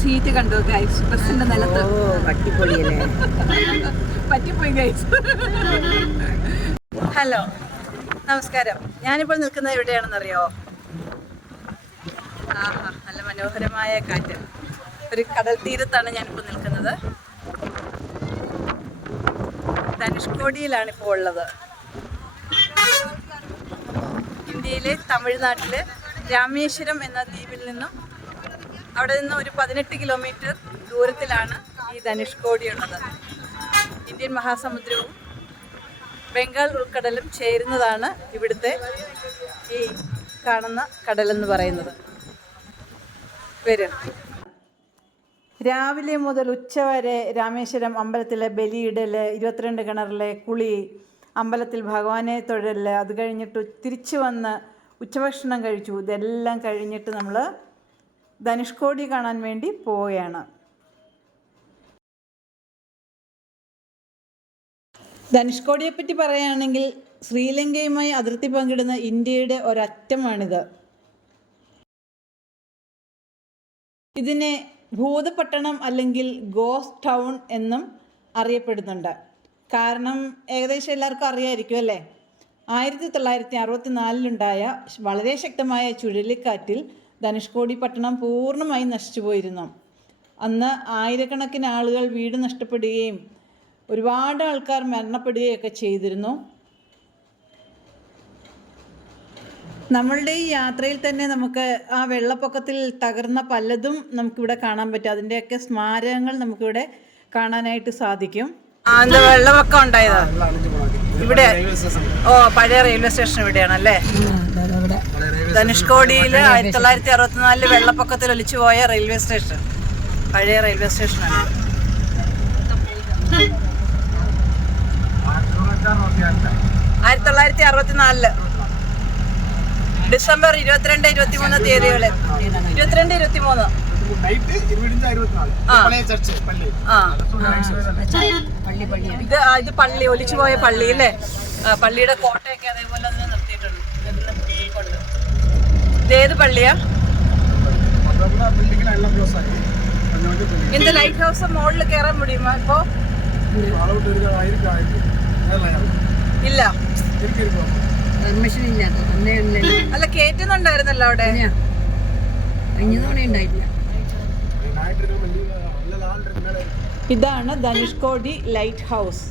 Seat കണ്ടു guys ബസ്സിന്റെ നിലത്ത്. പറ്റിപ്പോയി ഗൈസ് ഹലോ നമസ്കാരം. ഞാനിപ്പോൾ നിൽക്കുന്നത് എവിടെയാണെന്നറിയോ? ആഹാ നല്ല മനോഹരമായ കാറ്റ്. ഒരു കടൽ തീരത്താണ് ഞാനിപ്പോൾ നിൽക്കുന്നത്. ധനുഷ്കോടിയിലാണ് ഇപ്പോൾ ഉള്ളത്. ഇന്ത്യയിലെ തമിഴ്നാട്ടിലെ രാമേശ്വരം എന്ന ദ്വീപിൽ നിന്നും അവിടെ നിന്ന് ഒരു പതിനെട്ട് കിലോമീറ്റർ ദൂരത്തിലാണ് ഈ ധനുഷ്കോടി ഉള്ളത്. ഇന്ത്യൻ മഹാസമുദ്രവും ബംഗാൾ ഉൾക്കടലും ചേരുന്നതാണ് ഇവിടുത്തെ ഈ കാണുന്ന കടലെന്ന് പറയുന്നത്. വരും രാവിലെ മുതൽ ഉച്ചവരെ രാമേശ്വരം അമ്പലത്തിലെ ബലിയിടൽ ഇരുപത്തിരണ്ട് കിണറിലെ കുളി അമ്പലത്തിൽ ഭഗവാനെ തൊഴൽ അത് കഴിഞ്ഞിട്ട് തിരിച്ചു വന്ന് ഉച്ചഭക്ഷണം കഴിച്ചു. ഇതെല്ലാം കഴിഞ്ഞിട്ട് നമ്മൾ ധനുഷ്കോടി കാണാൻ വേണ്ടി പോവുകയാണ്. ധനുഷ്കോടിയെ പറ്റി പറയുകയാണെങ്കിൽ ശ്രീലങ്കയുമായി അതിർത്തി പങ്കിടുന്ന ഇന്ത്യയുടെ ഒരറ്റമാണിത്. ഇതിനെ ഭൂതപട്ടണം അല്ലെങ്കിൽ ഗോസ്റ്റ് ടൗൺ എന്നും അറിയപ്പെടുന്നുണ്ട്. കാരണം ഏകദേശം എല്ലാവർക്കും അറിയായിരിക്കും അല്ലേ? ആയിരത്തി തൊള്ളായിരത്തി അറുപത്തി നാലിലുണ്ടായ വളരെ ശക്തമായ ചുഴലിക്കാറ്റിൽ ധനുഷ്കോടി പട്ടണം പൂർണമായി നശിച്ചു പോയിരുന്നു. അന്ന് ആയിരക്കണക്കിന് ആളുകൾ വീട് നഷ്ടപ്പെടുകയും ഒരുപാട് ആൾക്കാർ മരണപ്പെടുകയൊക്കെ ചെയ്തിരുന്നു. നമ്മളുടെ ഈ യാത്രയിൽ തന്നെ നമുക്ക് ആ വെള്ളപ്പൊക്കത്തിൽ തകർന്ന പലതും നമുക്കിവിടെ കാണാൻ പറ്റും. അതിന്റെയൊക്കെ സ്മാരകങ്ങൾ നമുക്കിവിടെ കാണാനായിട്ട് സാധിക്കും. വെള്ളപ്പൊക്കം ഉണ്ടായതാ? ഇവിടെ ഓ പഴയ റെയിൽവേ സ്റ്റേഷൻ ഇവിടെയാണല്ലേ? ധനുഷ്കോടിയിൽ ആയിരത്തി തൊള്ളായിരത്തി അറുപത്തിനാലിൽ വെള്ളപ്പൊക്കത്തിൽ ഒലിച്ചു പോയ റെയിൽവേ സ്റ്റേഷൻ പഴയ റെയിൽവേ സ്റ്റേഷനാണ് ആയിരത്തി തൊള്ളായിരത്തി അറുപത്തിനാലിൽ ഡിസംബർ ഇരുപത്തിരണ്ട് ഇരുപത്തിമൂന്ന് തീയതികളിൽ. ഇരുപത്തിരണ്ട് ഇരുപത്തി മൂന്ന് നൈറ്റ് ഇരുപത്തഞ്ച് അറുപത്തിനാല് പഴയ ചർച്ച് പള്ളി ആ പള്ളി പള്ളിയാണ് ഇത് ആ, ഇത് പള്ളി ഒലിച്ചു പോയ പള്ളി അല്ലേ ആ, പള്ളിയുടെ കോട്ടയൊക്കെ അതേപോലെ അതിനെ നിർത്തിയിട്ടുണ്ട് കൊണ്ട്. ഇത് ഏത് പള്ളിയാ അതുള്ള ബിൽഡിങ്ങിലെല്ലാം ക്ലോസ് ആയി അതുകൊണ്ട് building. இந்த ലൈറ്റ് ഹൗസ് മുകളിൽ കയറാൻ முடியுமா ഇപ്പോ ആളോട്ട് ഒരു ആയിരിക്കും ആയിരിക്കും അതല്ല ഞാൻ ഇല്ല ഇരിക്കും ഇരിക്കും പെർമിഷൻ ഇല്ലാത്ത അന്നേ ഇല്ലല്ലോ അല്ല കേറ്റുന്നുണ്ടായിരുന്നല്ലോ അവിടെ തന്നെയാ കഴിഞ്ഞ തവണ ഉണ്ടായിട്ടില്ല ഇതാണ് ധനുഷ്കോടി ലൈറ്റ് ഹൗസ്.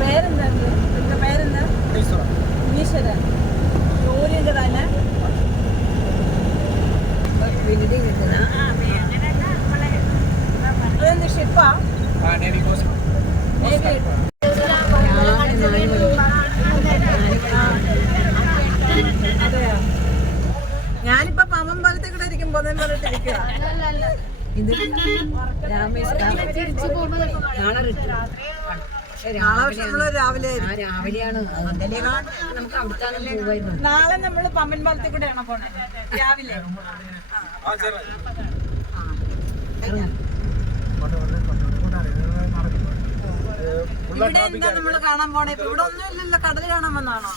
പേരെന്താ? പാലത്തെ കൂടെ ഇരിക്കും പോന്നെ പറഞ്ഞിട്ടിരിക്കുക ഇത് രാവിലെയാണ്. നമുക്ക് അവിടുത്തെ നാളെ നമ്മൾ പമ്പൻ പാലത്തെ കൂടെയാണോ പോണേ? രാവിലെ. ഇവിടെ എന്താ നമ്മൾ കാണാൻ പോണേ? ഇവിടെ ഒന്നും ഇല്ലല്ലോ കടൽ കാണാൻ വന്നാണോ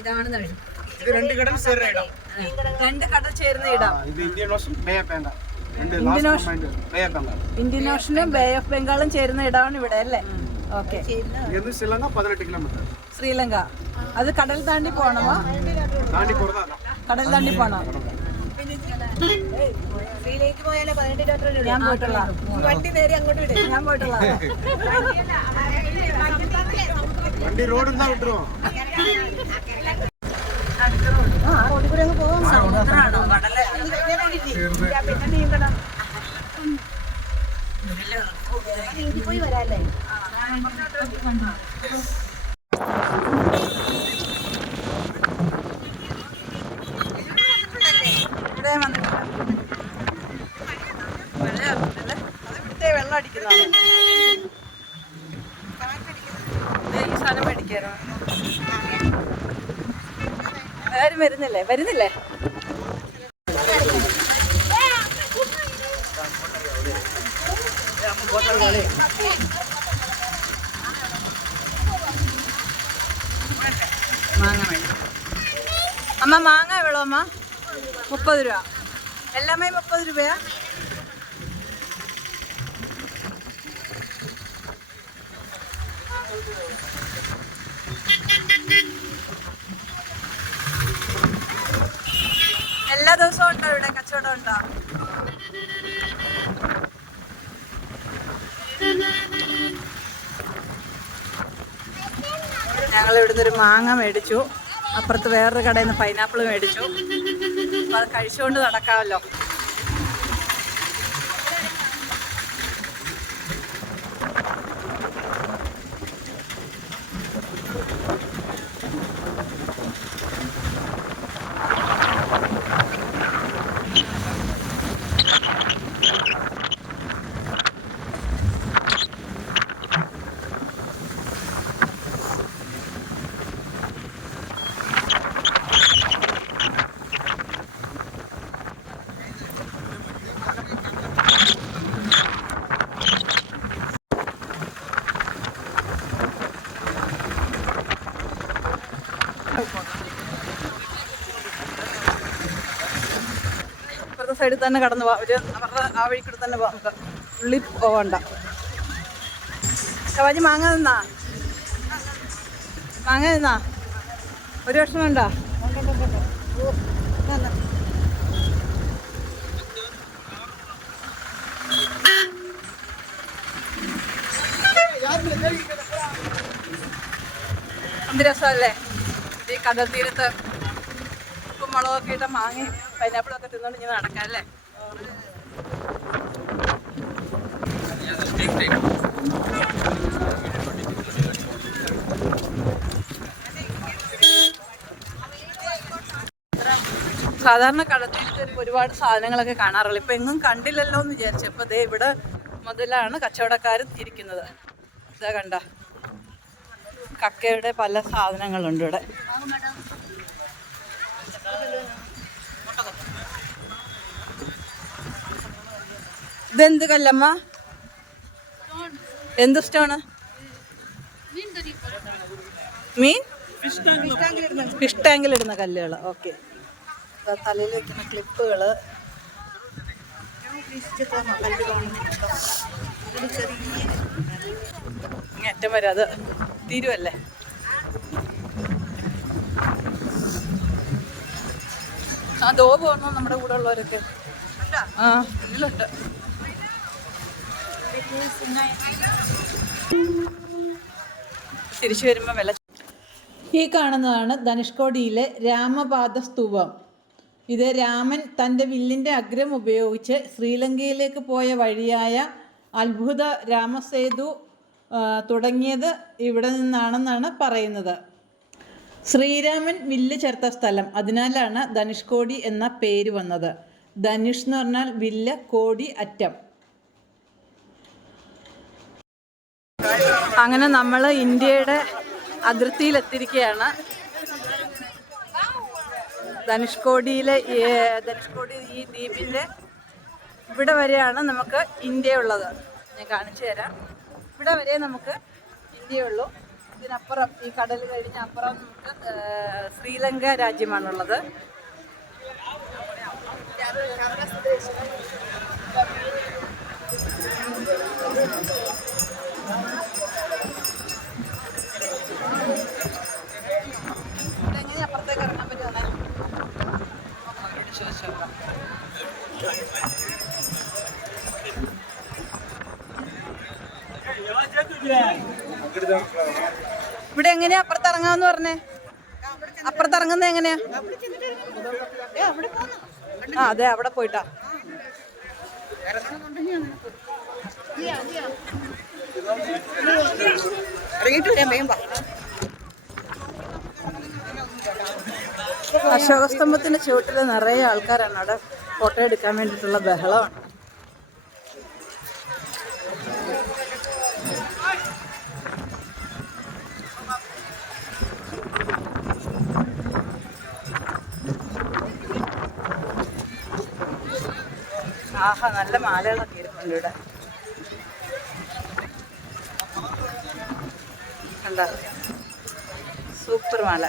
ഇതാണ്. ഇത് രണ്ട് കടൽ ചേരുന്ന ഇടം രണ്ട് കടൽ ചേരുന്ന ഇടം ഇത് Indian ocean bay of Bengal രണ്ട് last bay of Bengal Indian ഓഷനും bay of ബംഗാളും ചേരുന്ന ഇടമാണ് ഇവിടെ അല്ലേ ഓക്കെ ശ്രീലങ്ക പതിനെട്ട് കിലോമീറ്റർ ശ്രീലങ്ക അത് കടൽ താണ്ടി പോണമോ താണ്ടി കടൽ താണ്ടി പോണോ ഞാൻ പോയിട്ടുള്ള വണ്ടി നേരെ അങ്ങോട്ട് വിടും ഞാൻ പോയിട്ടുള്ള വണ്ടി റോഡ് എന്താ വിട്ടുമോ സമുദ്രമാണോ കടൽ പിന്നെ നീന്തണം ഇവിടെ വന്നിട്ടില്ല മഴ വന്നിട്ടല്ലേ അത് ഇവിടുത്തെ വെള്ളം അടിക്കുന്നതാണ് ദേ ഈ സാധനം മേടിക്കാനോ ആരും വരുന്നില്ലേ? വരുന്നില്ലേ? മാങ്ങ വേണ്ടി അമ്മ മാങ്ങ എവളോ അമ്മ? മുപ്പത് രൂപ. എല്ലാമേ മുപ്പത് രൂപയാ എല്ലാ ദിവസവും ഉണ്ടോ ഇവിടെ കച്ചവടം ഉണ്ടോ ഞങ്ങൾ ഇവിടുന്ന് ഒരു മാങ്ങ മേടിച്ചു. അപ്പുറത്ത് വേറൊരു കടയിൽ നിന്ന് പൈനാപ്പിൾ മേടിച്ചു. അപ്പോൾ അത് കഴിച്ചുകൊണ്ട് നടക്കാമല്ലോ. സൈഡിൽ തന്നെ കടന്നു പോവാം ഒരു അവരുടെ ആ വഴി കൂടെ തന്നെ നമുക്ക് ഉള്ളി പോവണ്ട. ശവാജി മാങ്ങ നിന്നാ മാങ്ങ നിന്നാ ഒരു വർഷം വേണ്ട. എന്ത് രസമല്ലേ? ഈ കടൽ തീരത്ത് ഉപ്പും മുളകൊക്കെ ഇട്ട മാങ്ങി. പൈനാപ്പിളൊക്കെ തിന്നോണ്ട് ഇങ്ങനെ നടക്കാം സാധാരണ കടത്തിലത്ത് ഒരുപാട് സാധനങ്ങളൊക്കെ കാണാറുള്ളു. ഇപ്പൊ എങ്ങും കണ്ടില്ലല്ലോ എന്ന് വിചാരിച്ചു. അപ്പൊ ദേ ഇവിടെ മുതലാണ് കച്ചവടക്കാർ ഇരിക്കുന്നത്. ഇതാ കണ്ട. കക്കയുടെ പല സാധനങ്ങളുണ്ട് ഇവിടെ. ഇതെന്ത് കല്ലമ്മ? എന്ത് സ്റ്റോണ് മീൻ? ഫിഷ് ടാങ്കിൽ ഇടുന്ന കല്ലുകൾ ഓക്കെ തലയിൽ വെക്കുന്ന ക്ലിപ്പുകൾ അറ്റം വരെ അത് തീരുവല്ലേ? ആ ദോ നമ്മുടെ കൂടെ ഉള്ളവരൊക്കെ. ആ. ഇതിലുണ്ട് തിരിച്ചു വരുമ്പോൾ വെള്ള ഈ കാണുന്നതാണ് ധനുഷ്കോടിയിലെ രാമപാദ സ്തൂപം ഇത് രാമൻ തന്റെ വില്ലിന്റെ അഗ്രം ഉപയോഗിച്ച് ശ്രീലങ്കയിലേക്ക് പോയ വഴിയായ അത്ഭുത രാമസേതു തുടങ്ങിയത് ഇവിടെ നിന്നാണെന്നാണ് പറയുന്നത്. ശ്രീരാമൻ വില്ല് ചേർത്ത സ്ഥലം. അതിനാലാണ് ധനുഷ്കോടി എന്ന പേര് വന്നത്. ധനുഷ് എന്ന് പറഞ്ഞാൽ വില്ല് കോടി അറ്റം. അങ്ങനെ നമ്മൾ ഇന്ത്യയുടെ അതിർത്തിയിലെത്തിയിരിക്കുകയാണ്. ധനുഷ്കോടിയിലെ ധനുഷ്കോടി ഈ ദ്വീപിന്റെ ഇവിടെ വരെയാണ് നമുക്ക് ഇന്ത്യ ഉള്ളത് ഞാൻ കാണിച്ചു തരാം. ഇവിടെ വരെ നമുക്ക് ഇന്ത്യ ഉള്ളൂ. ഇതിനപ്പുറം ഈ കടൽ കഴിഞ്ഞ അപ്പുറം നമുക്ക് ശ്രീലങ്ക രാജ്യമാണുള്ളത്. ഇവിടെ ഇവിടെ എങ്ങനെയാ അപ്പുറത്ത് ഇറങ്ങാന്ന് പറഞ്ഞേ അപ്പുറത്ത് ഇറങ്ങുന്നത് എങ്ങനെയാ ആ അതെ അവിടെ പോയിട്ടാ. വേഗം. അശോകസ്തംഭത്തിന്റെ ചുവട്ടിൽ നിറയെ ആൾക്കാരാണ് അവിടെ. ഫോട്ടോ എടുക്കാൻ വേണ്ടിയിട്ടുള്ള ബഹളമാണ് ആഹാ നല്ല മാലകളൊക്കെ ഇരിപ്പുണ്ട് ഇവിടെ. കണ്ട? സൂപ്പർ മാല.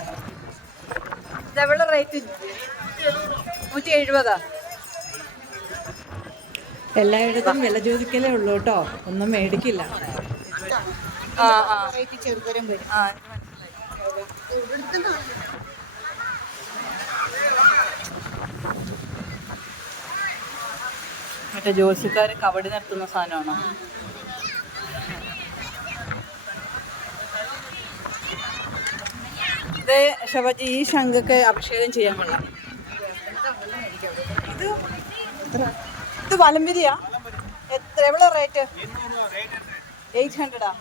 ഇതെവിടെ റേറ്റ് നൂറ്റി എഴുപതാ എല്ലായിടത്തും വില ചോദിക്കലേ ഉള്ളൂ കേട്ടോ. ഒന്നും മേടിക്കില്ല. മറ്റേ ജോലിക്കാർ കബഡി നടത്തുന്ന സാധനമാണോ? ഇത് ഷബജി ഈ ശംഖൊക്കെ അഭിഷേകം ചെയ്യാൻ കൊള്ളാം ഇത് എത്ര? ഇത് വലംപിരിയാ എത്ര? എവിടെ റേറ്റ് എയ്റ്റ് ഹൺഡ്രഡാ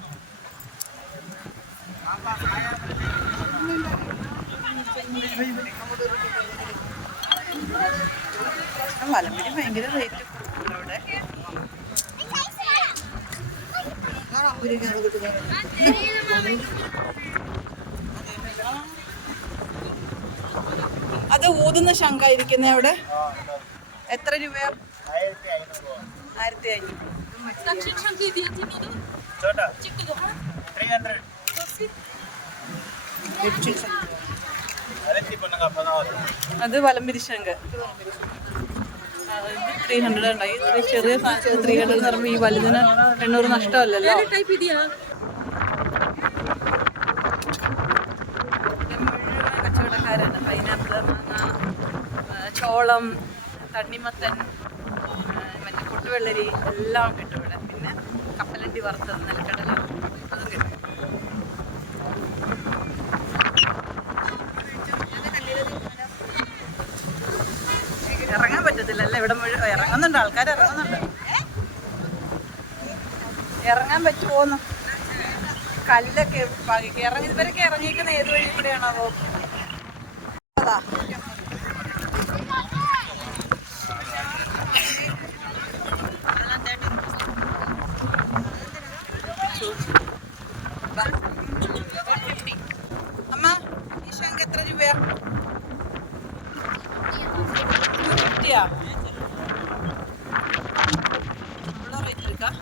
വലംപിരി ഭയങ്കര റേറ്റ് അവിടെ. അത് ഊതുന്ന ശങ്ക ഇരിക്കുന്നേ അവിടെ? എത്ര രൂപയാ? ആയിരത്തി അഞ്ഞൂറ് അത് ത്രീ ഹൺഡ്രഡ് ഉണ്ടായി. ചെറിയ ത്രീ ഹൺഡ്രഡ് എന്ന് പറയുമ്പോൾ ഈ വലുതിന് എണ്ണൂറ് നഷ്ടമല്ലല്ലോ. കച്ചവടക്കാരാണ് പൈനാപ്പിൾ മാങ്ങ ചോളം തണ്ണിമത്തൻ പൊട്ടുവെള്ളരി എല്ലാം കിട്ടും ഇവിടെ പിന്നെ കപ്പലണ്ടി വറുത്തത് കിട്ടും ഇറങ്ങാൻ പറ്റത്തില്ല അല്ല? ഇവിടെ മുഴുവൻ ഇറങ്ങുന്നുണ്ട് ആൾക്കാർ ഇറങ്ങുന്നുണ്ട്. ഇറങ്ങാൻ പറ്റുമോന്ന് കല്ലൊക്കെ ഇറങ്ങി ഇവരൊക്കെ ഇറങ്ങിയിരിക്കുന്ന ഏത് വഴി കൂടെയാണോ അതാ അമ്മ ഈ ശംഖ് എത്ര രൂപയാ ഫിഫ്റ്റിയാ ഇവിടെ റേറ്റ് എടുക്കാം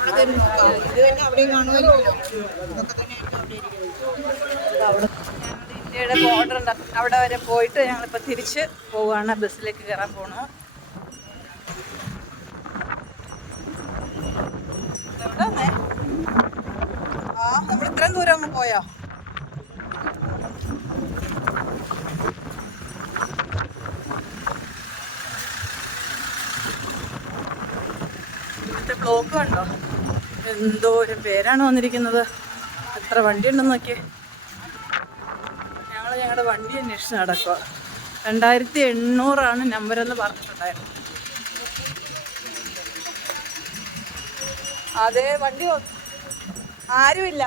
ഇത് തന്നെ അവിടെയും കാണുമായിരിക്കുമല്ലോ ഇതൊക്കെ തന്നെ അവിടെ ബോർഡർ ഉണ്ട്. അവിടെ വരെ പോയിട്ട് ഞങ്ങളിപ്പോൾ തിരിച്ച് പോവുകയാണ് ബസ്സിലേക്ക് കയറാൻ പോണു? ആ നമ്മൾ ഇത്രയും ദൂരം അങ്ങ് പോയോ? ഇവിടുത്തെ ബ്ലോക്ക് കണ്ടോ? എന്തോ ഒരു പേരാണ് വന്നിരിക്കുന്നത്. എത്ര വണ്ടി ഉണ്ടെന്ന് നോക്കിയേ. ഞങ്ങളുടെ വണ്ടി അന്വേഷിച്ച് നടക്കുക രണ്ടായിരത്തി എണ്ണൂറാണ് നമ്പരെന്ന് പറഞ്ഞിട്ടുണ്ടായിരുന്നു. അതെ വണ്ടി ആരുമില്ല.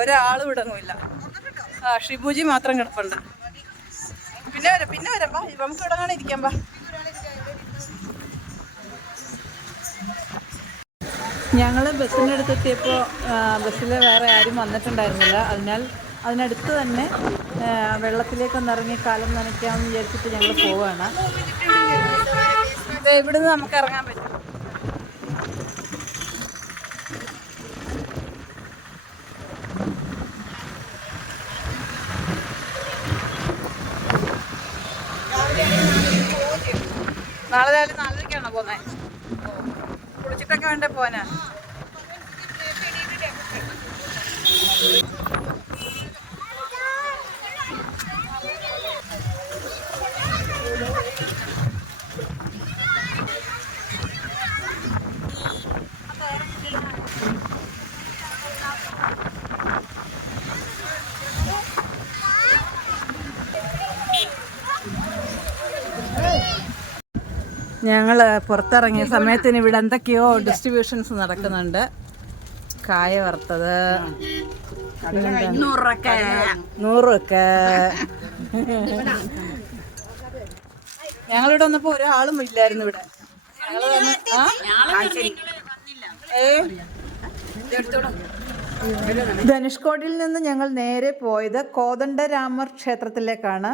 ഒരാളും ഇടങ്ങുമില്ല ആ ഷിബുജി മാത്രം കിടപ്പുണ്ട്. പിന്നെ വരാം പിന്നെ വരാം. ബാ നമുക്ക് ഇരിക്കാം ബാ ഞങ്ങൾ ബസ്സിന്റെ അടുത്തെത്തിയപ്പോൾ ബസ്സിൽ വേറെ ആരും വന്നിട്ടുണ്ടായിരുന്നില്ല. അതിനാൽ അതിനടുത്ത് തന്നെ വെള്ളത്തിലേക്കൊന്ന് ഇറങ്ങി കാലം നനയ്ക്കാമെന്ന് വിചാരിച്ചിട്ട് ഞങ്ങൾ പോവുകയാണ് ഇവിടുന്ന് നമുക്ക് ഇറങ്ങാൻ പറ്റും. നാളെ രാവിലെ കുളിച്ചിട്ടൊക്കെ വേണ്ട പോനാ ഞങ്ങൾ പുറത്തിറങ്ങിയ സമയത്തിന് ഇവിടെ എന്തൊക്കെയോ ഡിസ്ട്രിബ്യൂഷൻസ് നടക്കുന്നുണ്ട്. കായ വറുത്തത്. നൂറൊക്കെ നൂറൊക്കെ. ഞങ്ങളിവിടെ വന്നപ്പോ ഒരാളും ഇല്ലായിരുന്നു ഇവിടെ. ധനുഷ്കോട്ടിൽ നിന്ന് ഞങ്ങൾ നേരെ പോയത് കോദണ്ഡരാമർ ക്ഷേത്രത്തിലേക്കാണ്.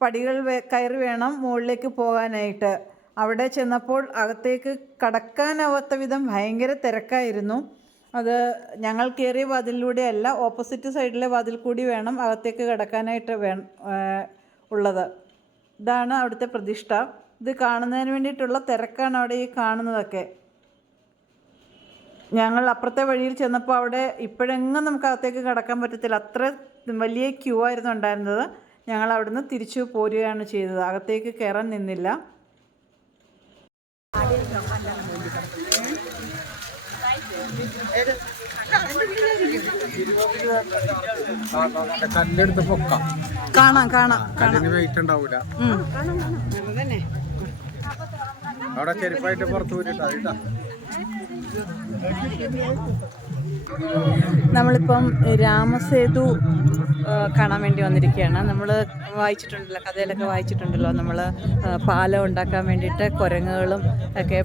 പടികൾ കയറി വേണം മുകളിലേക്ക് പോകാനായിട്ട്. അവിടെ ചെന്നപ്പോൾ അകത്തേക്ക് കടക്കാനാവാത്ത വിധം ഭയങ്കര തിരക്കായിരുന്നു. അത് ഞങ്ങൾ കയറിയ വാതിലിലൂടെയല്ല ഓപ്പോസിറ്റ് സൈഡിലെ വാതിൽ കൂടി വേണം അകത്തേക്ക് കടക്കാനായിട്ട് വേ ഉള്ളത്. ഇതാണ് അവിടുത്തെ പ്രതിഷ്ഠ. ഇത് കാണുന്നതിന് വേണ്ടിയിട്ടുള്ള തിരക്കാണ് അവിടെ ഈ കാണുന്നതൊക്കെ. ഞങ്ങൾ അപ്പുറത്തെ വഴിയിൽ ചെന്നപ്പോൾ അവിടെ ഇപ്പോഴെങ്ങും നമുക്ക് അകത്തേക്ക് കടക്കാൻ പറ്റത്തില്ല. അത്ര വലിയ ക്യൂ ആയിരുന്നു ഉണ്ടായിരുന്നത്. ഞങ്ങൾ അവിടുന്ന് തിരിച്ചു പോരുകയാണ് ചെയ്തത്. അകത്തേക്ക് കയറാൻ നിന്നില്ല. കല്ലെടുത്ത് പൊക്കാം കാണാം കാണാം. കല്ലിന് വെയിറ്റ് ഉണ്ടാവൂല. അവിടെ ചെരുപ്പായിട്ട് പുറത്ത് പോയിട്ടാ നമ്മളിപ്പം രാമസേതു കാണാൻ വേണ്ടി വന്നിരിക്കുകയാണ്. നമ്മൾ വായിച്ചിട്ടുണ്ടല്ലോ കഥയിലൊക്കെ വായിച്ചിട്ടുണ്ടല്ലോ. നമ്മൾ പാലം ഉണ്ടാക്കാൻ വേണ്ടിയിട്ട് കുരങ്ങുകളും ഒക്കെ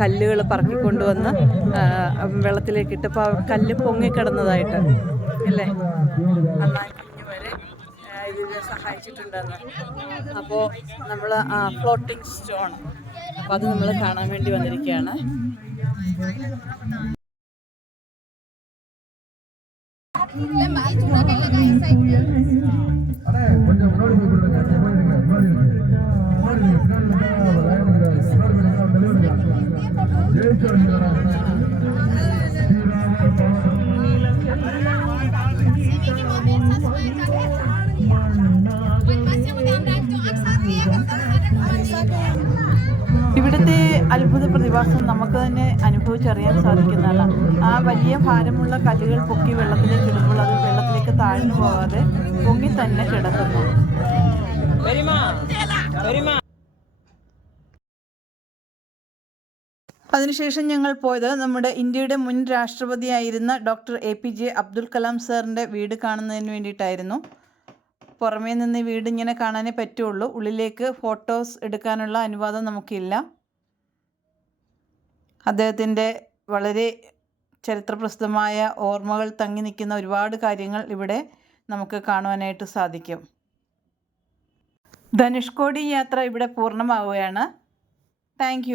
കല്ലുകൾ പറക്കിക്കൊണ്ടുവന്ന് വെള്ളത്തിലേക്കിട്ട് ആ കല്ല് പൊങ്ങിക്കിടന്നതായിട്ട് അല്ലേ? വരെ സഹായിച്ചിട്ടുണ്ടെന്ന്. അപ്പോൾ നമ്മൾ ഫ്ലോട്ടിംഗ് സ്റ്റോൺ അപ്പോൾ അത് നമ്മൾ കാണാൻ വേണ്ടി വന്നിരിക്കുകയാണ്. ഇവിടുത്തെ അത്ഭുത പ്രതിഭാസം നമുക്ക് തന്നെ അനുഭവിച്ചറിയാൻ സാധിക്കുന്നതാണ്. വലിയ ഭാരമുള്ള കല്ലുകൾ പൊക്കി വെള്ളത്തിലേക്ക് ഇടുമ്പോൾ അത് വെള്ളത്തിലേക്ക് താഴ്ന്നു പോകാതെ പൊങ്ങി തന്നെ കിടക്കുന്നു. അതിനുശേഷം ഞങ്ങൾ പോയത് നമ്മുടെ ഇന്ത്യയുടെ മുൻ രാഷ്ട്രപതിയായിരുന്ന doctor A P J Abdul Kalam സാറിന്റെ വീട് കാണുന്നതിന് വേണ്ടിയിട്ടായിരുന്നു. പുറമേ നിന്ന് ഈ വീട് ഇങ്ങനെ കാണാനേ പറ്റുള്ളൂ. ഉള്ളിലേക്ക് ഫോട്ടോസ് എടുക്കാനുള്ള അനുവാദം നമുക്കില്ല. അദ്ദേഹത്തിന്റെ വളരെ ചരിത്രപ്രസിദ്ധമായ ഓർമ്മകൾ തങ്ങി നിൽക്കുന്ന ഒരുപാട് കാര്യങ്ങൾ ഇവിടെ നമുക്ക് കാണുവാനായിട്ട് സാധിക്കും. ധനുഷ്കോടി യാത്ര ഇവിടെ പൂർണമാവുകയാണ്. താങ്ക്